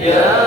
Ya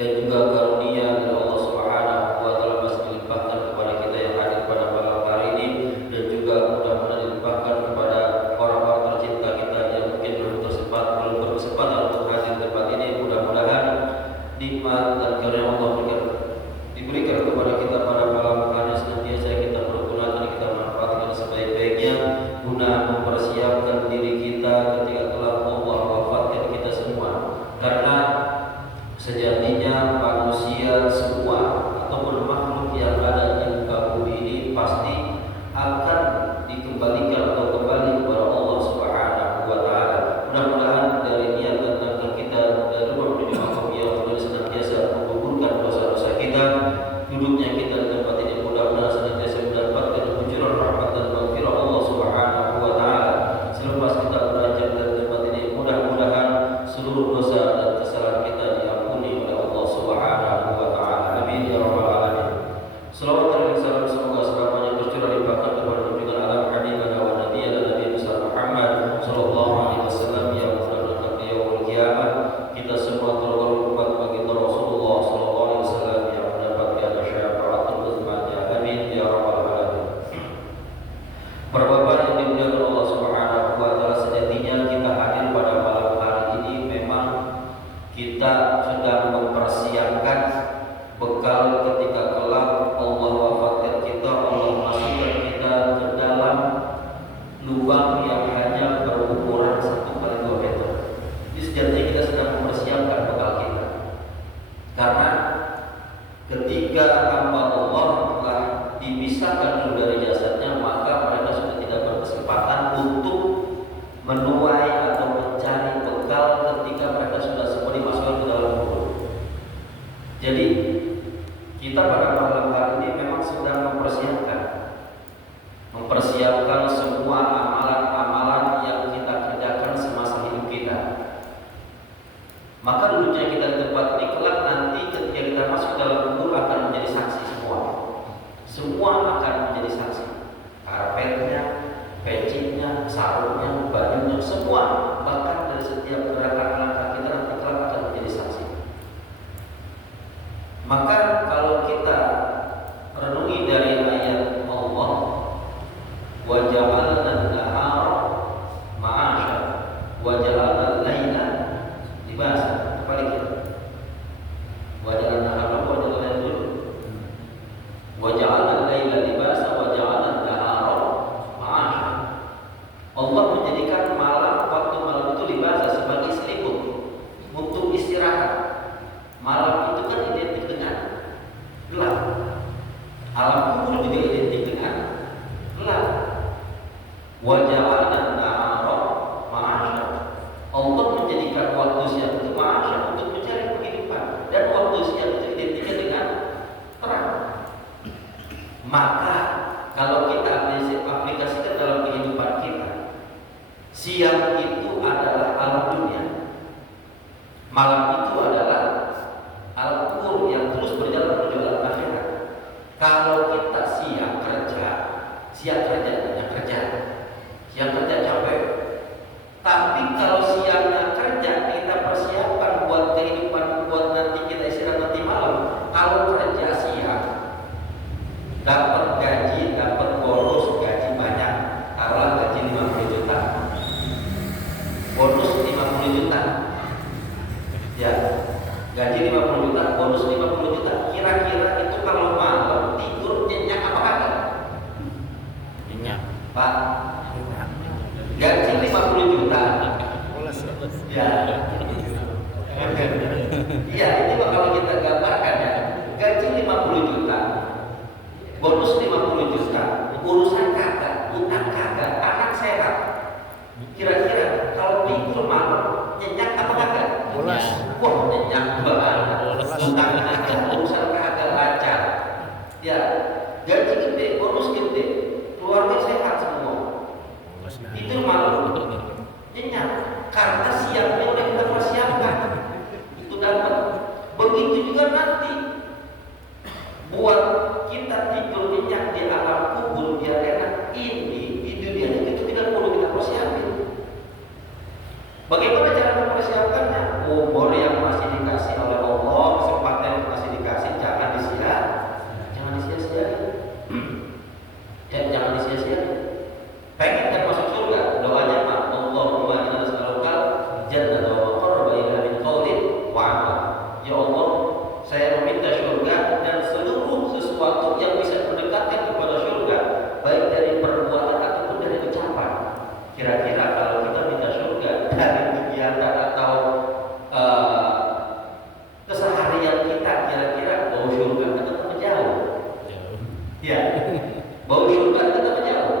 dan juga karunia dari Allah Subhanahu wa taala masih dilimpahkan dipisahkan dulu dari jasadnya, maka mereka sudah tidak berkesempatan untuk menuai atau mencari bekal ketika mereka sudah semua dimasukkan ke dalam kubur. Jadi kita pada malam hari ini memang sedang mempersiapkan semua amalan-amalan yang kita kerjakan semasa hidup kita. Maka dulunya kita di tempat ini kelak nanti ketika kita masuk dalam kubur akan menjadi saksi semua. Semua akan menjadi saksi. Karpetnya, pecinya, sarungnya, bajunya, semua, bahkan dari setiap gerakan langkah kita nanti kelak akan menjadi saksi. Maka kalau kita renungi dari ayat Allah, wa ja'alna an-nahara ma'asha wa ja'alna al-laila libasa. Balik ya. Wa ja'alna an-nahara wa ja'alna al-laila dulu. Wa ja'alna al-laila libasa wa ja'alna an-nahara ma'asha. Allah menjadikan waktu malam itu libasa sebagai selimut untuk istirahat. Malam itu kan identik dengan gelap. Alam kubur juga identik dengan gelap. Wa ja'alna an-nahara ma'asha. Allah menjadikan waktu siang itu ma'asha untuk mencari penghidupan, dan waktu siang itu identik dengan terang. Maka kalau kita aplikasikan dalam kehidupan kita, siang itu adalah alam dunia, malam itu adalah alam kubur yang terus berjalan menuju alam akhirat. Kalau kita siang kerja capek. Tapi kalau siangnya kerja, kita persiapan buat kehidupan, buat nanti kita istirahat nanti malam. Kalau kerja siang, dapat gaji, dapat bonus, gaji banyak. Taruhlah gaji 50 juta, bonus 50 juta. Ya, gaji 50 juta, bonus 50 juta. Kira-kira itu kalau malam tidur nyenyak apa kagak? Nyenyak, Pak. Gaji 50 juta. Ya. Iya, ini kalau kita gambarkan ya. Gaji 50 juta, bonus 50 juta, urusan kagak, utang kagak, anak sehat. Kira-kira kalau tidur malam nyenyak apa kagak? Bolas. Wah, nyenyak banget. Utang kagak, urusan kagak lancar. Ya, gaji gede, bonus gede, keluarga sehat semua. Tidur malam nyenyak karena siangnya udah kita persiapkan itu dapat. Begitu juga nanti buat kita tidur nyenyak di alam kubur biar enak, ini di dunia itu tidak perlu kita persiapin. Bagaimana cara mempersiapkannya? Umur yang masih dikasih oleh Allah, kesempatan yang masih dikasih, jangan disia-siain. Ya, jangan disia-siain. Pengen kan masuk surga, doanya mah Allahumma inna nas'aluka jannata wa ma qarraba ilaiha min qaulin wa amal. Ya Allah, saya meminta surga dan seluruh sesuatu yang bisa mendekatkan kepada surga, baik dari perbuatan ataupun dari ucapan. Kira-kira kalau kita minta surga dari kegiatan atau keseharian kita, kira-kira bau surga kita tetap jauh. Ya, bau surga tetap jauh.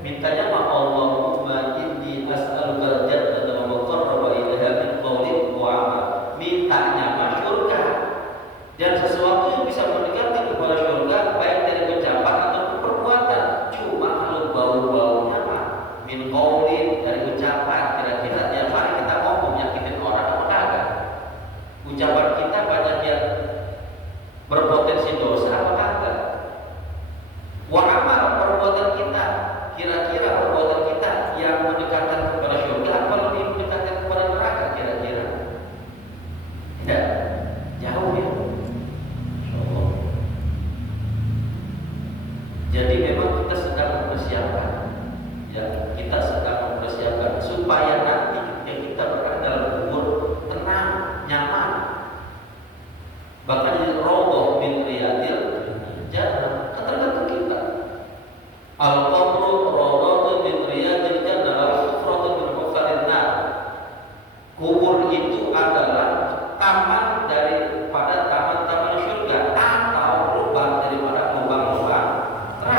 Mintanya mah Allahumma inni as'aluka al-jannata wa ma qarraba ilaiha min qaulin wa amal. Mintanya mah surga dan sesuatu yang bisa mendekatkan kepada surga baik dari ucapan ataupun perbuatan. Cuma kalau bau-baunya mah min qaulin, dari ucapan. Kira-kira tiap hari kita ngomong nyakitin orang apa kagak? Ucapan kita banyak yang berpotensi dosa apa kagak? Wa amal, perbuatan kita, kira-kira perbuatan kita yang mendekatkan kepada surga apa lebih mendekatkan kepada neraka kira-kira? Tidak, jauh ya. Insyaallah. Jadi memang kita sedang mempersiapkan, ya, kita sedang mempersiapkan supaya nanti ketika kita berada dalam kubur tenang, nyaman. Bahkan di roboh min riyadil jannah, tergantung kita. Al-qabru rawdatun min riyadil jannah al-hufratun min hufarin nar. Kubur itu adalah taman daripada taman-taman surga atau lubang daripada lubang-lubang neraka.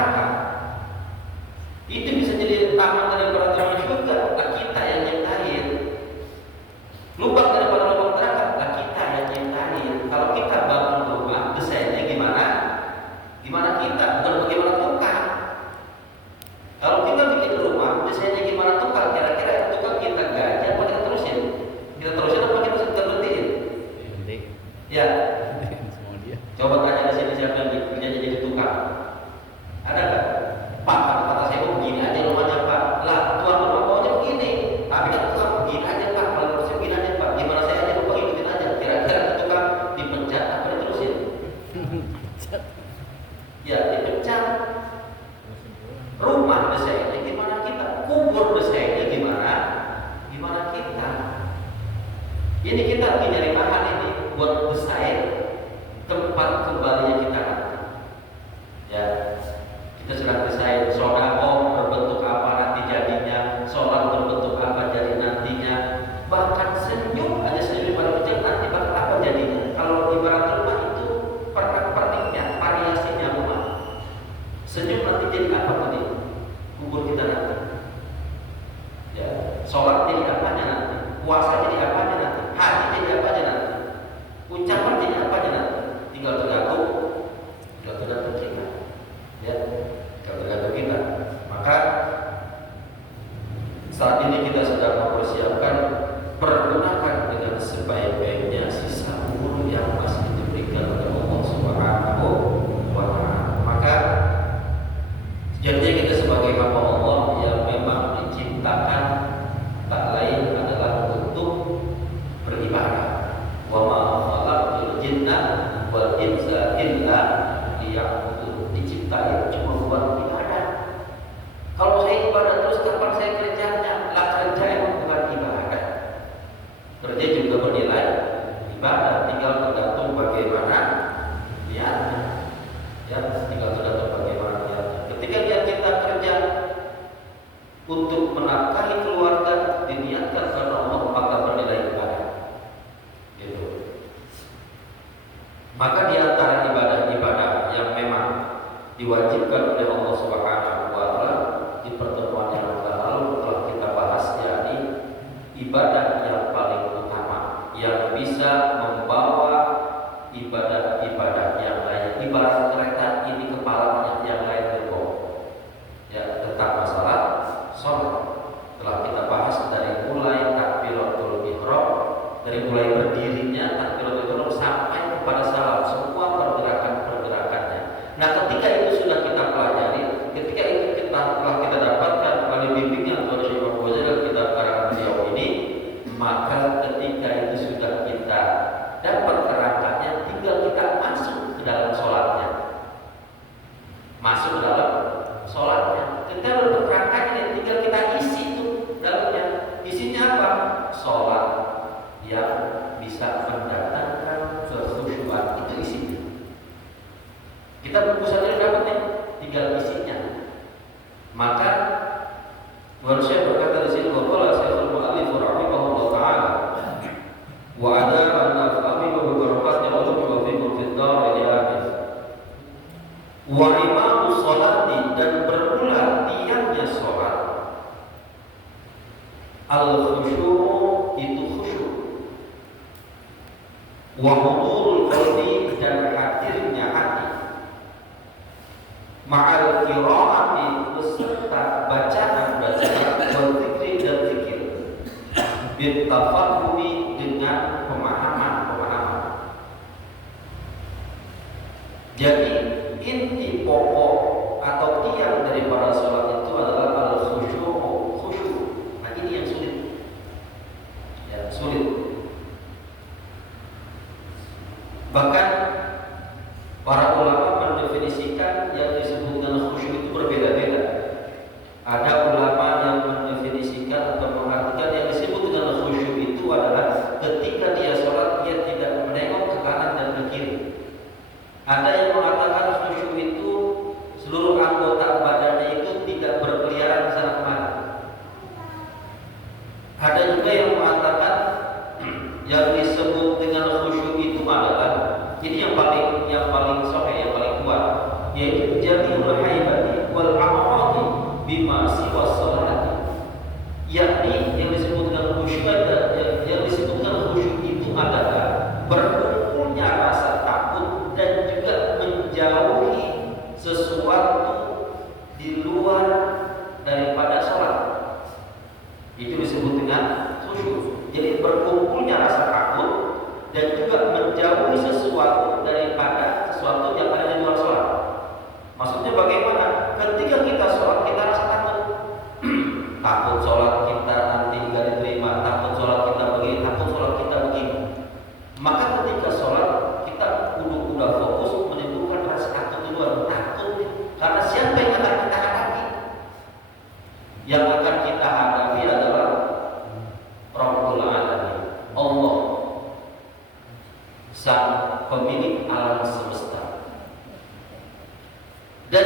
kencang. Rumah desainnya gimana kita? Kubur desainnya gimana? Gimana kita? Ini kita lagi nyari bahan ini buat desain tempat kembalinya kita nanti. Ya, kita sedang desain sodako berbentuk apa nanti jadinya, sholat berbentuk apa jadi nantinya, bahkan senyum aja senyum paling kecil nanti bakal apa jadinya. Kalau ibarat rumah itu pernak-perniknya, variasinya rumah. Senyum nanti jadi apa tadi? Kubur kita nanti. Ya, sholat jadi apanya nanti? Puasa jadi apanya nanti? Haji jadi apanya nanti? Ucapan jadi apanya nanti? Tinggal tergantung kita. Ya, tinggal tergantung kita. Maka saat ini kita sedang mempersiapkan, pergunakan dengan sebaik-baiknya sisa umur yang masih diberikan oleh Allah Subhanahu wa Ta'ala. Maka sejatinya kita sebagai hamba Allah yang memang diciptakan tak lain adalah untuk beribadah. Wa ma khalaqtul jinna wal insa illa liya'budun. Diciptain cuma buat ibadah. Kalau saya ibadah terus kapan saya kerjanya? Lah kerja emang bukan ibadah. Kerja juga bernilai ibadah, tinggal tergantung bagaimana niatnya. Ya, tinggal tergantung bagaimana niatnya. Ketika niat kita kerja untuk menafkahi keluarga diniatkan karena Allah, maka bernilai ibadah. Gitu. Maka di antara ibadah-ibadah yang memang diwajibkan oleh Allah Subhanahu wa Ta'ala di pertemuan yang lalu telah kita bahas, yakni ibadah yang paling utama yang bisa membawa ibadah-ibadah yang lain. Ibarat kereta ini kepalanya yang lain berbau. Ya, tentang masalah sholat telah kita bahas dari mulai takbiratul ihram, dari mulai berdirinya takbiratul ihram sampai kepada salam, semua pergerakan-pergerakannya. Nah, ketika itu sudah kita pelajari, ketika itu telah kita dapatkan melalui bimbingan Tuhan Syekh Abu Zainal kita karangan beliau ini, maka ketika itu sudah kita dapat kerangkanya, tinggal kita masuk ke dalam sholatnya. Masuk ke dalam sholatnya. Kita udah kerangkanya, tinggal kita isi itu dalamnya. Isinya apa? Sholat yang bisa mendatangkan kekhusyuan, itu isinya. Kita buku saja dapat nih, tinggal isinya. Maka Tuhan Syekh berkata di sini, wa qala Syekhul Mu'allif rahimahullah ta'ala wa ada an-naf'ami wa bi-barakatnya wa tu'fikum fid dar al-amin wa imamu sholati, dan bermula tiangnya sholat al-khusyuk, itu khusyuk, wa hudurul qalbi, dan hadirnya hati, ma'al qira'ati, beserta bacaan-bacaan, wal zikri, dan zikir, bitafahumi, dengan pemahaman-pemahaman. Jadi inti pokok atau tiang daripada sholat itu adalah al-khusyuk. Nah, ini yang sulit. Ya, sulit. Bahkan para ulama mendefinisikan yang disebut dengan khusyuk itu berbeda-beda. Ada ulama yang mendefinisikan atau mengartikan yang disebut dengan khusyuk itu adalah ketika dia sholat dia tidak menengok ke kanan dan ke kiri. Ada yang mengatakan khusyuk itu seluruh anggota badannya itu tidak berkeliaran ke sana kemari. Ada juga yang mengatakan yang disebut dengan khusyuk itu adalah, ini yang paling sahih, yang paling kuat, yaitu jami'ul haibati wal amrati bima siwa sholati. Yakni yang disebut dengan khusyuk, yang disebut dengan khusyuk itu adalah berkumpulnya rasa takut dan juga menjauhi sesuatu di luar daripada sholat. Itu disebut dengan khusyuk. Jadi berkumpulnya rasa takut dan juga menjauhi sesuatu daripada sesuatu yang ada di luar sholat. Maksudnya bagaimana? Ketika kita sholat kita rasa takut. Takut sholat kita nanti tidak diterima, takut sholat kita begini, takut sholat kita begini. Maka ketika sholat kita udah fokus menimbulkan rasa takut duluan, takut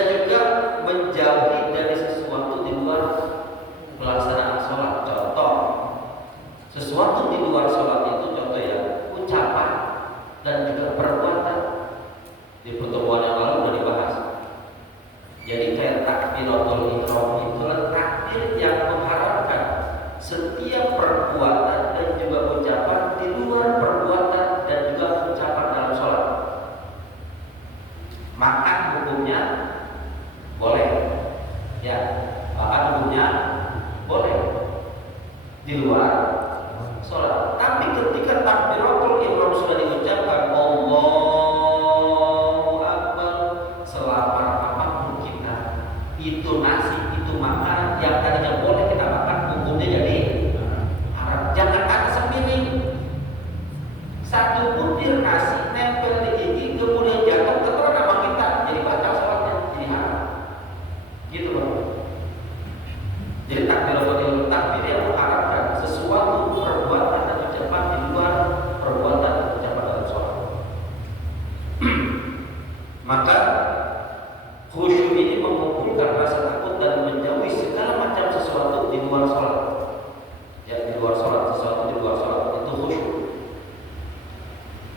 juga menjauhi dari sesuatu di luar pelaksanaan sholat. Contoh, sesuatu di luar sholat itu contoh ya, ucapan dan juga perbuatan. Di pertemuan yang lalu sudah dibahas. Jadi kayak takbiratul ihram itu takbir yang mengharapkan setiap perbuatan dan juga ucapan di luar perbuatan dan juga ucapan dalam sholat. Makan hukumnya boleh, ya. Makan hukumnya boleh di luar sholat. Tapi ketika takbiratul ihram sudah diucapkan, Allahu Akbar, selapar apapun kita, itu nasi, itu makanan yang tadinya boleh kita makan, hukumnya jadi haram. Jangan ada sepiring, satu butir nasi nempel di gigi, kemudian jatuh ke nama kita, jadi batal sholatnya, jadi haram. Gitu Bang. Jadi takbiratul takbir yang mengharapkan sesuatu perbuatan dan ucapan di luar perbuatan dan ucapan dalam sholat. Maka khusyuk ini mengumpulkan rasa takut dan menjauhi segala macam sesuatu di luar sholat. Ya, di luar sholat, sesuatu di luar sholat itu khusyuk.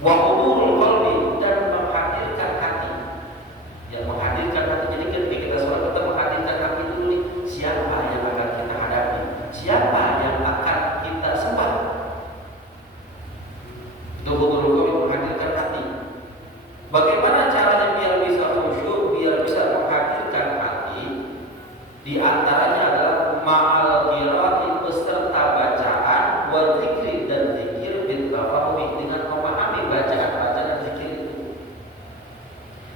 Wa hudurul qalbi, dan menghadirkan hati. Ya, menghadirkan hati. Jadi ketika kita sholat kita menghadirkan hati dulu nih. Siapa yang akan kita hadapi? Siapa yang akan kita sembah? Itu hudurul qalbi, menghadirkan hati. Bagaimana caranya biar bisa khusyuk, biar bisa menghadirkan hati? Di antaranya adalah ma'al qiraati, beserta bacaan, wa dzikri, dan zikir, bil tafahumi, dengan memahami bacaan-bacaan zikir itu.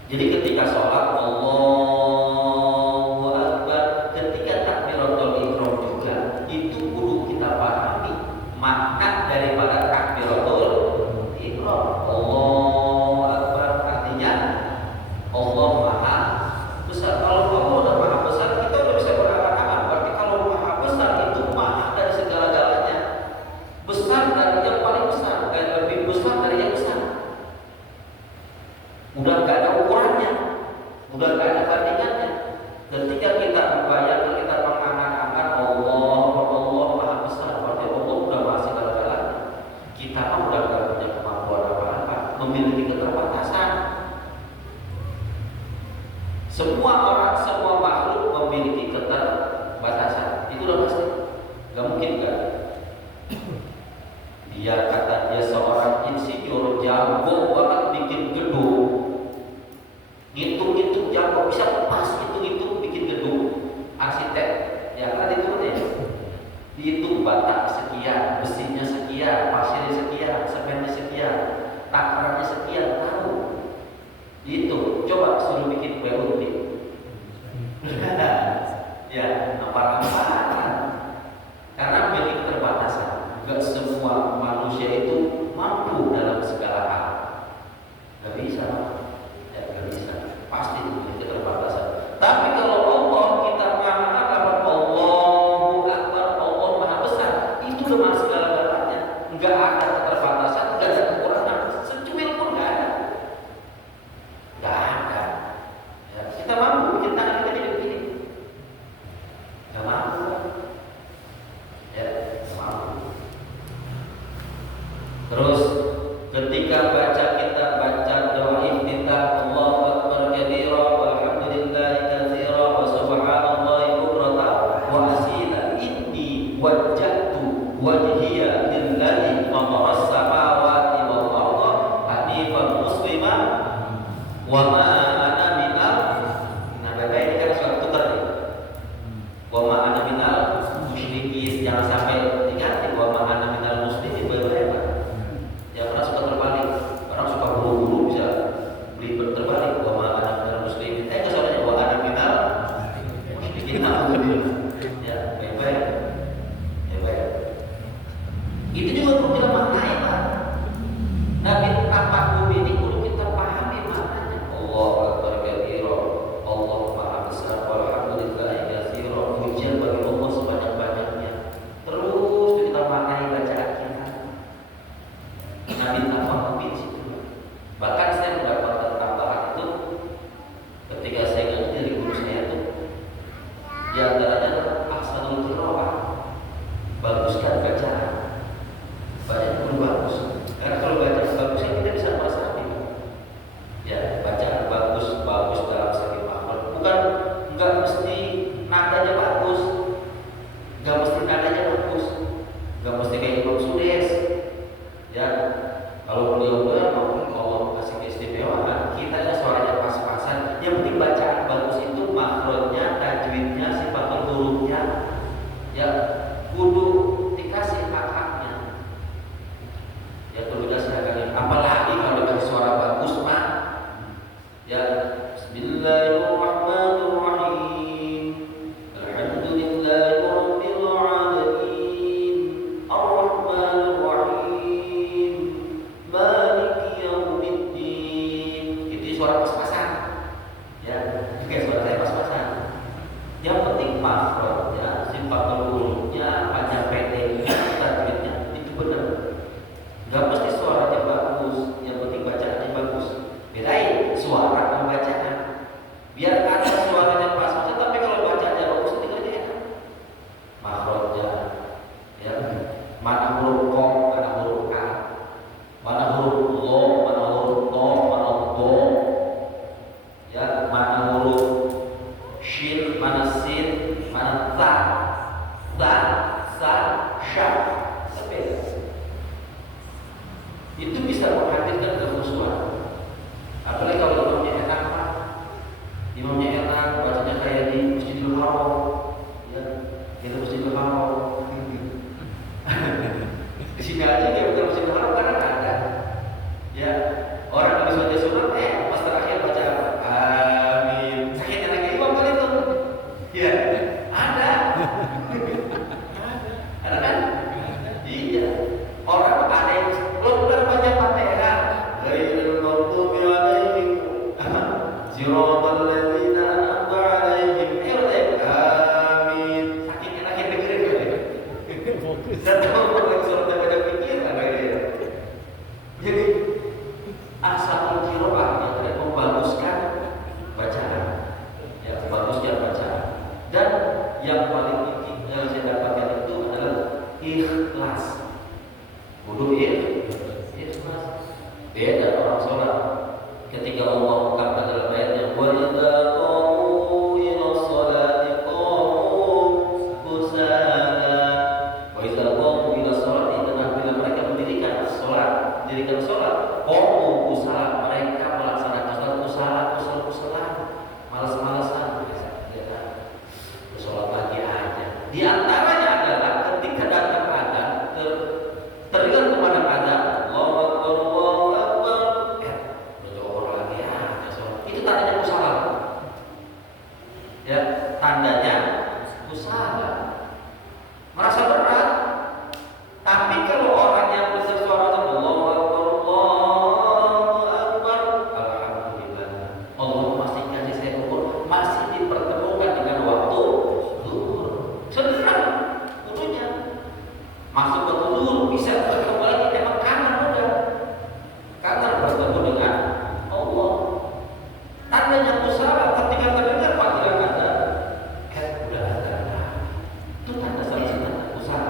Jadi ketika sholat Allahu Akbar, ketika takbiratul ihram juga itu kudu kita pahami makna daripada takbiratul ihram. Allahu Akbar artinya Allah Maha Besar. Kalau Allah udah Maha Besar, kita udah bisa berangan-angan. Berarti kalau Maha Besar itu maha dari segala-galanya, besar dari yang paling besar, dan lebih besar dari yang besar. Udah gak ada ukurannya, udah gak ada bandingannya. Ketika kita membayangkan, kita mengangan-angan Allah Maha Besar, berarti Allah udah maha segala-galanya. Kita kan udah gak punya kemampuan apa-apa, memiliki keterbatasan. Semua orang, semua makhluk memiliki keterbatasan. Itu udah pasti. Gak mungkin kan? Dia kata dia seorang insinyur jago banget bikin gedung, ngitung-ngitung jago, bisa pas hitung-hitung bikin gedung. Arsitek, ya kan itu ya. Dihitung bata sekian, besinya sekian, pasirnya sekian, semennya sekian, takarannya sekian, tahu. Itu coba suruh bikin kue roti. Ya, apa-apaan. Karena memiliki keterbatasan. Gak semua manusia makhrajnya, sifat hurufnya, panjang pendeknya, tajwidnya itu benar. Gak mesti suaranya bagus, yang penting bacaannya bagus. Bedain suara dan bacaan. Biar ada suaranya pas aja, tapi kalau bacaannya bagus tinggalnya enak. Makhrajnya, ya, mana huruf kok, mana huruf a, mana huruf lo, mana huruf to, mana huruf do, ya, mana huruf shin, mana sin, mana ta, sa, sya, sepeda. Itu bisa menghadirkan kekhusyuan. Apalagi kalau imamnya enak, Pak. Imamnya enak, bacanya kayak di Masjidil Haram, ya, kita Masjidil Haram. Di sini aja dia betul Masjidil Haram karena ada, ya, orang habis baca surat, pas terakhir baca apa? Amin. Sakit anak imam kali itu, ya, ada, ada kan? Iya, orang ada yang belum pernah baca Fatihah, ghairil maghdubi alaihim, siratal ladzina an'amta alaihim, amin. Saking enaknya dengerin kan? Dan tahu lagi suratnya baca pikiran akhirnya. Jadi asalul qiraah yang membaguskan bacaan, ya, bagusnya bacaan. Dan yang paling penting yang saya dapatkan itu adalah ikhlas. Kudu ikhlas. Beda orang sholat. Ketika Allah katakan dalam ayatnya, wa idza qamu ila sholati qamu kusala. Wa idza qamu ila sholati, bila mereka mendirikan sholat, qamu kusala, mereka melaksanakan sholat kusala, malas-malasan, ya kan? Sholat lagi aja. Di antaranya adalah ketika datang adzan, terdengar kumandang adzan, Allahu Akbar, Allahu Akbar. Udah orang lagi aja sholat. Itu tandanya kusala. Ya, tandanya kusala. Merasa berat. Tapi kalau orang yang bersuara Allahu Akbar, Allahu Akbar, alhamdulillah. Allah masih kasih saya umur, masih dipertemukan dengan waktu zuhur. Senang kudunya. Masuk waktu zuhur bisa bertemu lagi, memang kangen udah. Kangen bertemu dengan Allah. Tandanya usaha ketika terdengar panggilan adzan, udah adzan. Itu tanda salat usaha.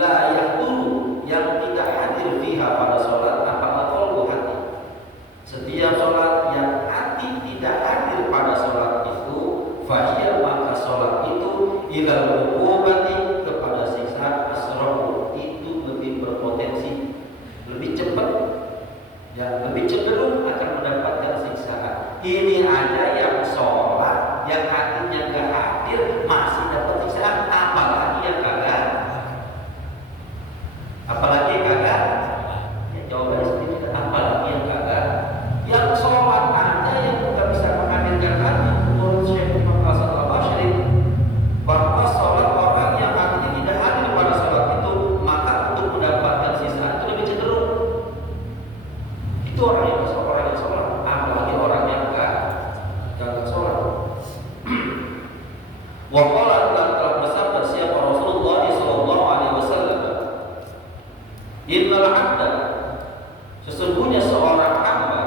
la yahduru, yang tidak hadir fiha pada sholat apa qalbu hati. Setiap sholat yang hati tidak hadir pada sholat itu, fahiyah, maka sholat itu ilal uqubati, kepada siksa, asrafu, itu lebih berpotensi, lebih cepat, ya, lebih cenderung akan mendapatkan siksaan. Ini ada yang sholat yang hatinya nggak hadir masih dapat siksaan, apalagi yang kagak, apalagi yang kagak, ya jawabannya sendiri, apalagi yang kagak. Yang sholat aja yang nggak bisa menghadirkan hati, menurut Syekh Muhammad Hasan Al-Basri, bahwa sholat orang yang hatinya tidak hadir pada sholat itu, maka untuk mendapatkan sisaan itu lebih cenderung. Itu orang yang sholat, apalagi orang yang nggak sholat. Waqala telah bersabda siapa Rasulullah Sallallahu Alaihi Wasallam, innal abda, sesungguhnya seorang hamba,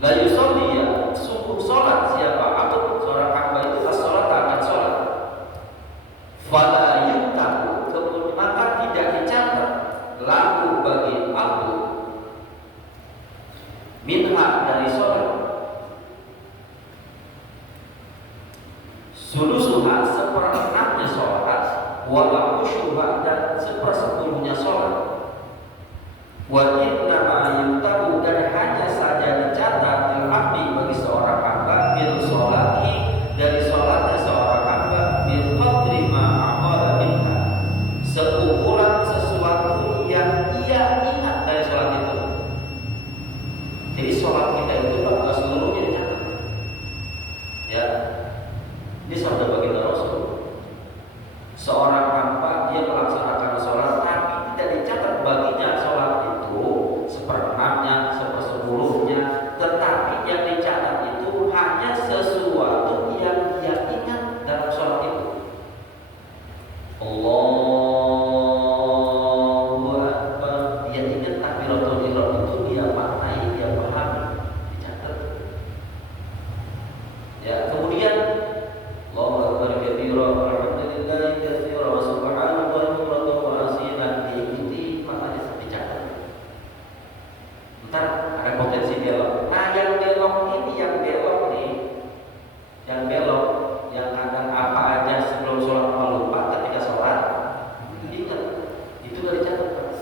la yusolliya, sungguh sholat siapa abd, seorang hamba itu as-sholat akan sholat, fala yuktabu, kemudian maka tidak dicatat lahu bagi abd minha, dari sholat, sulusuha, seperenamnya sholat, wala usyuha, dan sepersepuluhnya sholat, wa innama yuktabu, dan hanya saja dicatat lil abdi, bagi seorang hamba, bil sholati, dari sholatnya seorang hamba, bil qadri ma aqala minha, seukuran sesuatu yang ia ingat dari sholat itu. Jadi sholat kita itu nggak seluruhnya dicatat, ya. Ini sabda baginda Rasul. Seorang hamba dia melaksanakan sholat, tapi tidak dicatat baginya sholat itu seperenamnya, sepersepuluhnya, tetapi yang dicatat itu hanya sesuatu yang dia ingat dalam sholat itu. Allahu Akbar, dia ingat takbiratul ihram itu, dia maknai, dia pahami, dicatat. Ya, kemudian Allahu Akbar kabira, alhamdulillah katsira, wa subhanallahi bukratan wa asila, diikuti, maknanya dicatat. Ntar ada potensi belok. Nah, yang belok ini, yang belok, yang kadang apa aja sebelum sholat lupa, ketika sholat ingat, itu gak dicatat,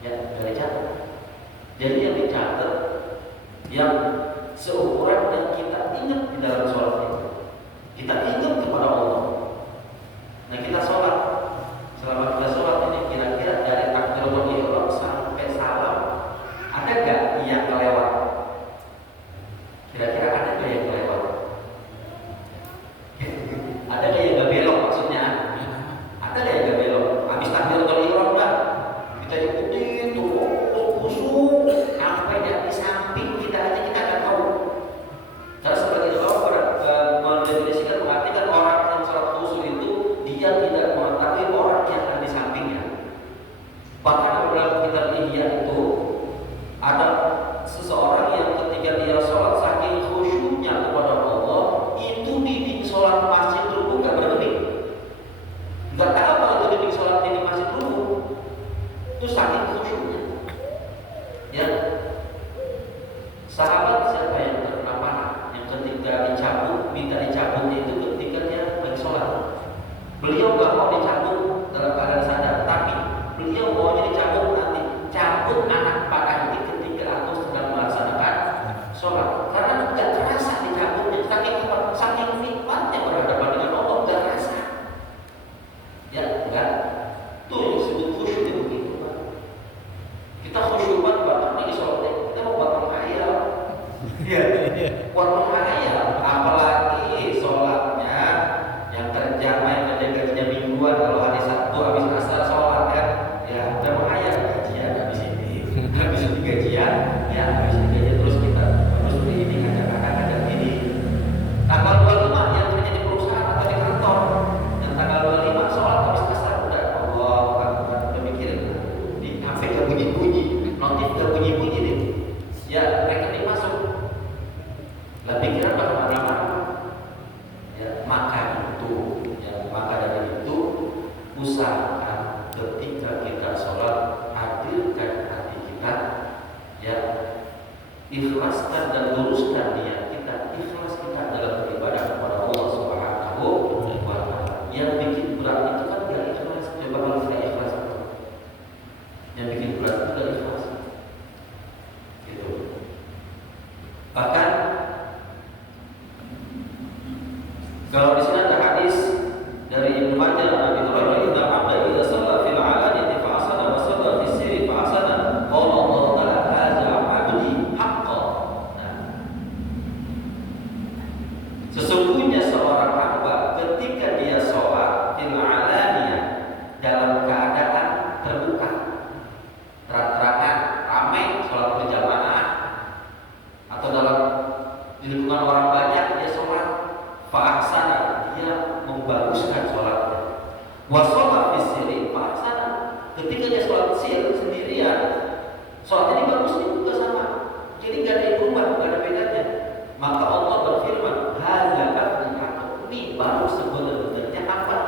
ya, gak dicatat. Jadi yang dicatat yang seukuran yang kita ingat di dalam sholat itu, kita ingat kepada Allah. Nah, kita sholat, selama kita sholat ini kira-kira dari takbiratul ihram sampai salam, ada gak yang kelewat? Kira-kira ada gak yang kelewat? Ada gak yang gak belok maksudnya? Ada gak yang gak belok? Habis takbiratul ihram dah, kita ikuti tuh, kusuk sampai di samping kita aja kita nggak tahu. ketika kita sholat, hadirkan hati kita, ya, ikhlaskan dan luruskan niat kita, ikhlas kita dalam beribadah kepada Allah Subhanahu wa Ta'ala. Yang bikin berat itu kan gak ikhlas. Coba kalau kita ikhlas, yang bikin berat itu gak ikhlas. Gitu. Bahkan kalau di sini ada hadis dari Ibnu Majah, Nabi Hurairah, "Idza abda idza shalla fil 'alaniyati fa asana wa shalla fis sirri fa asana, qala Allah ta'ala hadza 'abdi haqqan." Nah, sesungguhnya seorang hamba ketika dia sholat fil 'alaniyah, dalam keadaan terbuka, terang-terangan, ramai, sholat berjamaah, atau dalam di lingkungan orang banyak dia sholat, fa'ahsana, dia membaguskan sholatnya. Wa sholat bisiri fa'ahsana, ketika dia sholat sendirian, sholatnya bagus juga sama, jadi gak ada yang berubah, gak ada bedanya. Maka Allah berfirman, hadza abdi haqqan, ini baru sebenarnya hamba.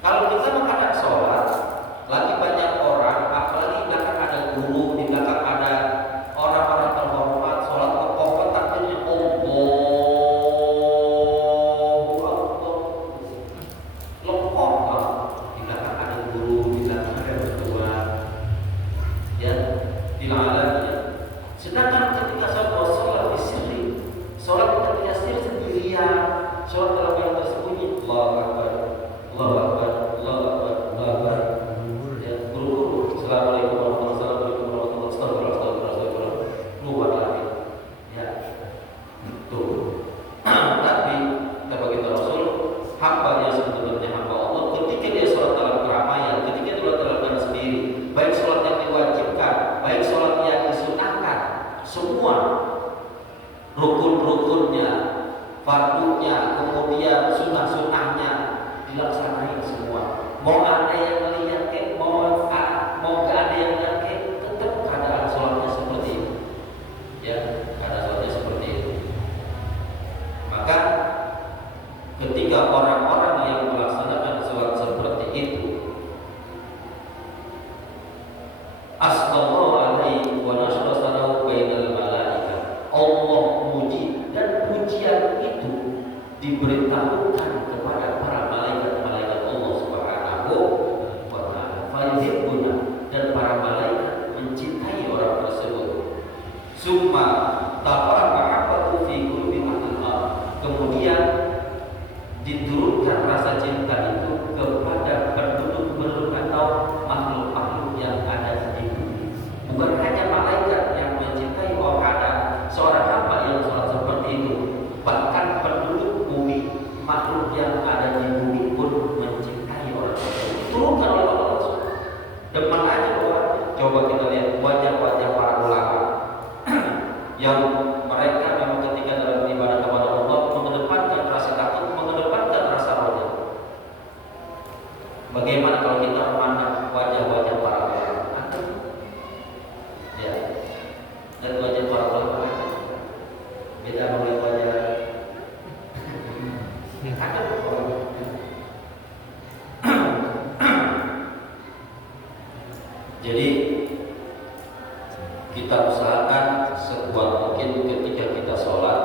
Kalau kita menghadap sholat, lagi banyak orang, apalagi di belakang ada guru, di belakang ada orang-orang terhormat, sholat kokoh, takbirnya Allahu Akbar, lekoh lah. Di belakang ada guru, di belakang ada ketua, ya, dilalainya. Sedangkan ketika sholat di sini, sholat ketika sendirian, sholat dalam yang tersembunyi, Allahu Akbar, Allahu Akbar, Allahu Akbar, Allahu Akbar. Ya, guru-guru, Assalamualaikum warahmatullahi wabarakatuh, astagfirullah, luar lagi. Ya, tuh. Tapi kita bagi Rasul, hamba yang sebenarnya hamba Allah, ketika dia sholat dalam keramaian, ketika dia sholat dalam sendiri, baik sholat yang diwajibkan, baik sholat yang disunahkan, semua rukun-rukunnya, fardunya, kemudian sunnah-sunnahnya dilaksanain semua. Mau ada yang melihat, mau gak ada yang lihat, tetap keadaan sholatnya seperti itu. Ya, keadaan sholatnya seperti itu. Maka ketika orang-orang yang melaksanakan sholat seperti itu, Astagfirullah alaihi wa nasyarahu bainal malaika, Allah muji, dan pujian itu diberitahukan kepada para malaikat-malaikat Allah Subhanahu wa Ta'ala. Fayuhibbuna, dan para malaikat mencintai orang tersebut. Summa taqara mahabbatu fi qulubi ahlil ardh, kemudian diturunkan rasa cinta itu kepada penduduk-penduduk atau makhluk-makhluk yang ada di bumi. Bukan hanya malaikat yang mencintai, bahwa ada seorang hamba yang sholat seperti itu, bahkan penduduk bumi, makhluk yang ada di bumi pun mencintai orang tersebut. Diturunkan oleh Allah langsung. Depan aja bahwa, coba kita lihat wajah-wajah para ulama yang mereka memang ketika dalam beribadah kepada Allah mengedepankan rasa takut, mengedepankan rasa roja. Bagaimana kalau kita memandang wajah-wajah para ulama? Ya, dan wajah para ulama beda dengan wajah ada orang. Jadi kita usahakan sekuat mungkin ketika kita sholat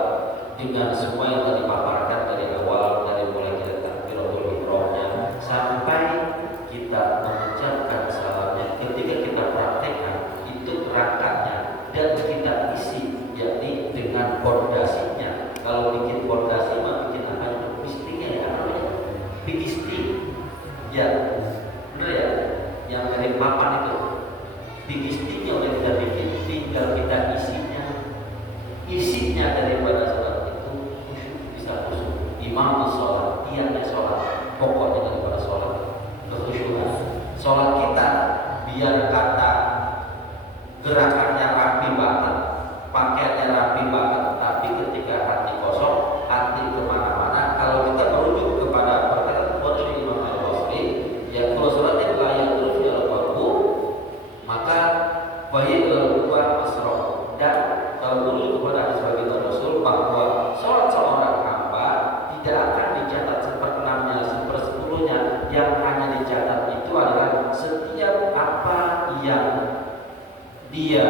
dengan semua yang tadi paparkan dari awal, dari mulai kita takbiratul ihramnya sampai kita mengucapkan salamnya. Ketika kita praktekkan itu rakaatnya dan kita isi, yakni dengan pondasinya. Kalau bikin pondasi mah bikin apa itu? Bistiknya ya, namanya bigistik. Ya, benar ya, yang dari papan itu. Bigistiknya udah kita bikin, tinggal kita isinya daripada sholat itu khusyuk, bisa khusyuk. Imam sholat, tiapnya sholat, pokoknya daripada sholat, kekhusyukan. dia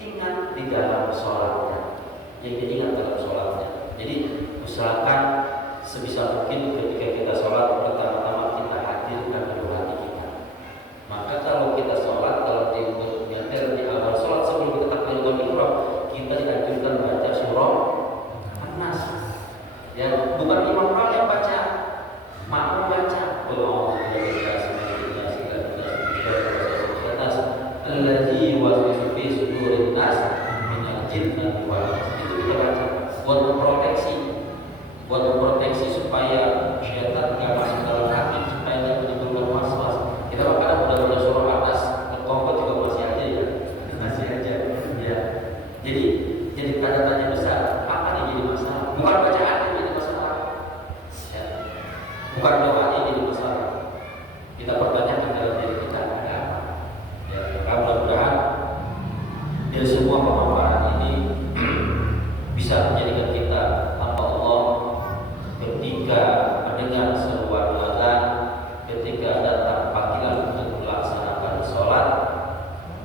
ingat di dalam sholatnya, yang dia ingat dalam sholatnya. Jadi usahakan sebisa mungkin ketika kita sholat pertama-tama kita hadirkan dulu hati kita. Maka kalau kita sholat, kalau di awal sholat sebelum kita takbiratul ihram, kita dianjurkan baca surah An-Nas. Ya, bukan imam yang baca, makmum baca. Alladzi yuwaswisu fi sudurin nas minal jinnati wal ins. Itu kita baca buat memproteksi supaya syaitan nggak masuk dalam hati, supaya tidak menimbulkan was-was. Kita kadang udah baca surah An-Nas, kekongkot juga masih aja ya, masih aja. Ya. Jadi tanda-tanya besar. Apa yang jadi masalah? Bukan bacaan yang jadi masalah, ya. Bukan doa yang jadi masalah. Kita pertanyakan dalam diri kita ada apa? Ya, mudah-mudahan dari semua pemaparan ini bisa menjadikan kita hamba Allah ketika mendengar seruan azan, ketika datang panggilan untuk melaksanakan sholat,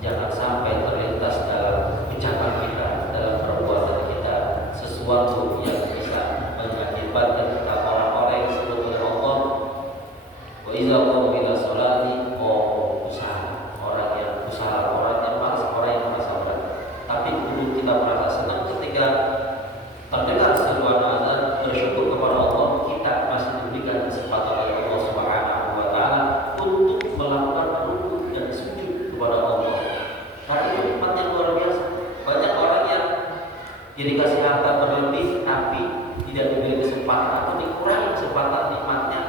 jangan sampai terlintas dalam ucapan kita, dalam perbuatan kita sesuatu yang bisa mengakibatkan kita orang-orang yang disebut oleh Allah wa idza qamu ila sholati usaha, orang yang malas, orang yang merasa berat. Tapi dulu kita merasa senang ketika terdengar seruan azan, bersyukur kepada Allah kita masih diberikan kesempatan oleh Allah Subhanahu wa taala untuk melakukan rukuk dan sujud kepada Allah. Karena itu nikmat yang luar biasa. Banyak orang yang dikasih harta berlebih tapi tidak diberi kesempatan atau dikurangi kesempatan nikmatnya,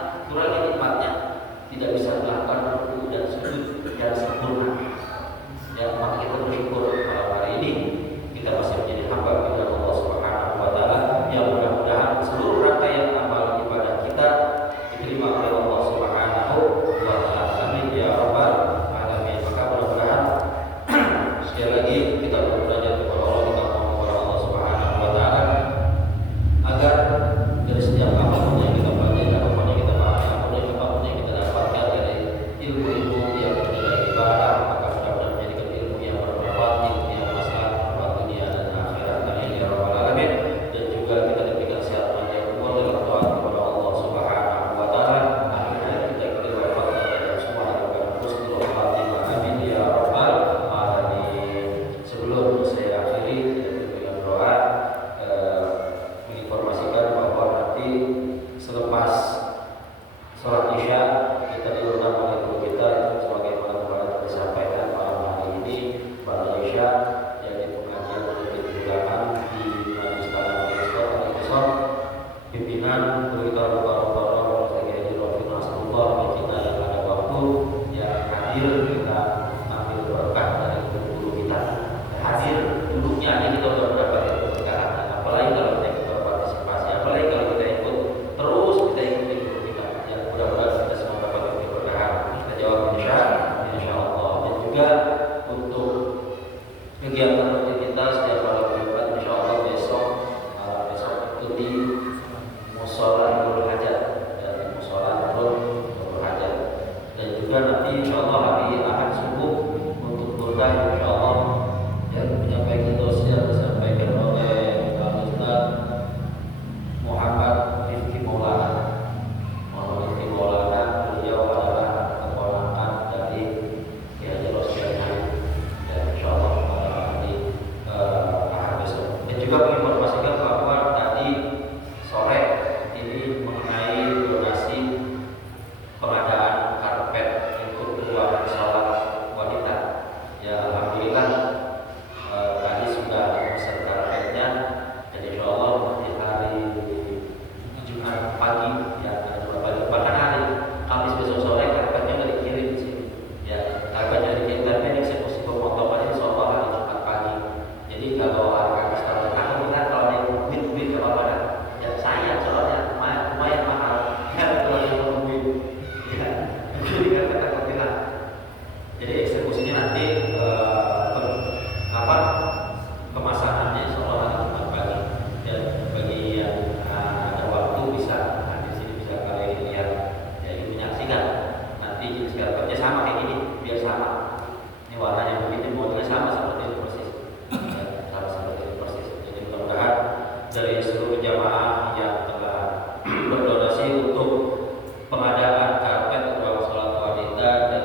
tidak bisa melakukan rukuk dan sujud yang sempurna. Ya, maka kita bersyukur pada hari ini kita masih menjadi hamba kepada Allah Subhanahu wa taala, yang mudah-mudahan seluruh rangkaian amal ibadah kita diterima oleh Allah Subhanahu wa taala. Amin ya rabbal alamin. Maka mudah-mudahan sekali lagi kita bermunajat kepada Allah, kita mohon kepada Allah Subhanahu wa taala agar dari setiap apapun yang kita pelajari, apapun yang kita pahami, apapun yang kita dapatkan dari ilmu-ilmu yang dari ibadah, maka mudah-mudahan menjadikan ilmu yang bermanfaat, ilmu yang maslahat buat dunia dan akhirat. Amin ya rabbal alamin. Dan juga kita diberikan sehat panjang umur dalam doa kepada Allah Subhanahu wa taala. Akhirnya kita diwafatkan dalam semua harapan husnul khatimah. Amin ya rabbal alamin. Sebelum saya akhiri dengan doa, menginformasikan bahwa nanti selepas sholat isya kita diundang oleh guru kita itu sebagaimana kemarin disampaikan malam hari ini pada isya, yaitu pengajian rutin bulanan di Majelis Tanah Al-Islam pimpinan Guru kita Bapak Haji Rafiq Nasrullah kita yang ada waktu yang hadir, kita ambil berkah dari guru kita. Hadir duduknya aja kita sudah mendapat keberkahan, apalagi kalau kita ikut berpartisipasi, apalagi kalau kita ikut terus kita ikuti guru kita. Ya, mudah-mudahan kita semua dapat keberkahan. Kita jawab insya Allah. Dan juga untuk kegiatan rutin kita setiap malam Jumat insya Allah besok itu di Musola Nurul Hajat, dari Musola Nurul Hajat. Dan juga nanti insya Allah hari Ahad subuh untuk khutbah insya Allah yang menyampaikan dosis yang disampaikan oleh Pak Ustaz Muhammad Rifki Maulana. Beliau adalah keponakan dari Kiai Haji Rosyan dan insya Allah nanti Ahad besok. Dan juga menginformasikan bahwa tadi sore ini mengenai donasi pengadaan karpet untuk ruang sholat wanita. Ya, alhamdulillah tadi sudah pesan karpetnya, dan insya Allah nanti hari Jumat pagi, ya hari Jumat pagi, bahkan hari Kamis besok sore karpetnya nggak dikirim di sini. Ya, karpetnya dikirim, tapi eksekusi pemotongan insya Allah hari Jumat pagi. Jadi kalau hari Kamis tahun depan kita kalau ada duit apa pada ya saya soalnya lumayan mahal. Ya, kalau ada duit, ya itu dikatakan bilang. Jadi eksekusinya nanti pemasangannya insya Allah hari Jumat pagi. Dan bagi yang ada waktu bisa di sini bisa kalian lihat, jadi menyaksikan nanti jenis karpetnya sama kayak gini, biar sama. Ini warnanya begini, modelnya sama kita